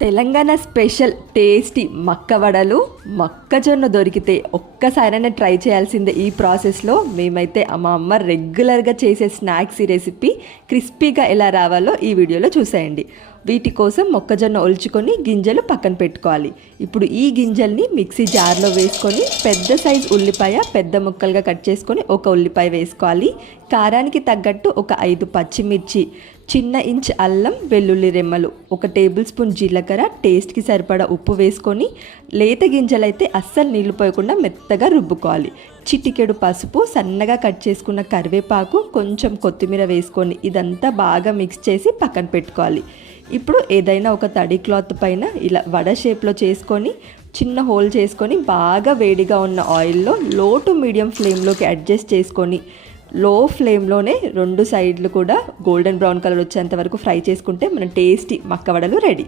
Telangana special tasty మక్క వడలు మొక్కజొన్న దొరికితే ఒక్కసారైనా ట్రై చేయాల్సిందే ఈ ప్రాసెస్లో. మేమైతే మా అమ్మ రెగ్యులర్గా చేసే స్నాక్స్ ఈ రెసిపీ క్రిస్పీగా ఎలా రావాలో ఈ వీడియోలో చూసేయండి. వీటి కోసం మొక్కజొన్న ఒలుచుకొని గింజలు పక్కన పెట్టుకోవాలి. ఇప్పుడు ఈ గింజల్ని మిక్సీ జార్లో వేసుకొని పెద్ద సైజ్ ఉల్లిపాయ పెద్ద ముక్కలుగా కట్ చేసుకొని ఒక ఉల్లిపాయ వేసుకోవాలి. కారానికి తగ్గట్టు ఒక ఐదు పచ్చిమిర్చి చిన్న ఇంచ్ అల్లం వెల్లుల్లి రెమ్మలు ఒక టేబుల్ స్పూన్ జీలకర్ర టేస్ట్కి సరిపడా ఉప్పు వేసుకొని లేత గింజలైతే అస్సలు నీళ్ళు పోయకుండా మెత్తగా రుబ్బుకోవాలి. చిటికెడు పసుపు సన్నగా కట్ చేసుకున్న కరివేపాకు కొంచెం కొత్తిమీర వేసుకొని ఇదంతా బాగా మిక్స్ చేసి పక్కన పెట్టుకోవాలి. ఇప్పుడు ఏదైనా ఒక తడి క్లాత్ పైన ఇలా వడ షేప్లో చేసుకొని చిన్న హోల్ చేసుకొని బాగా వేడిగా ఉన్న ఆయిల్లో లో టు మీడియం ఫ్లేమ్లోకి అడ్జస్ట్ చేసుకొని లో ఫ్లేమ్లోనే రెండు సైడ్లు కూడా గోల్డెన్ బ్రౌన్ కలర్ వచ్చేంత వరకు ఫ్రై చేసుకుంటే మన టేస్టీ మక్క వడలు రెడీ.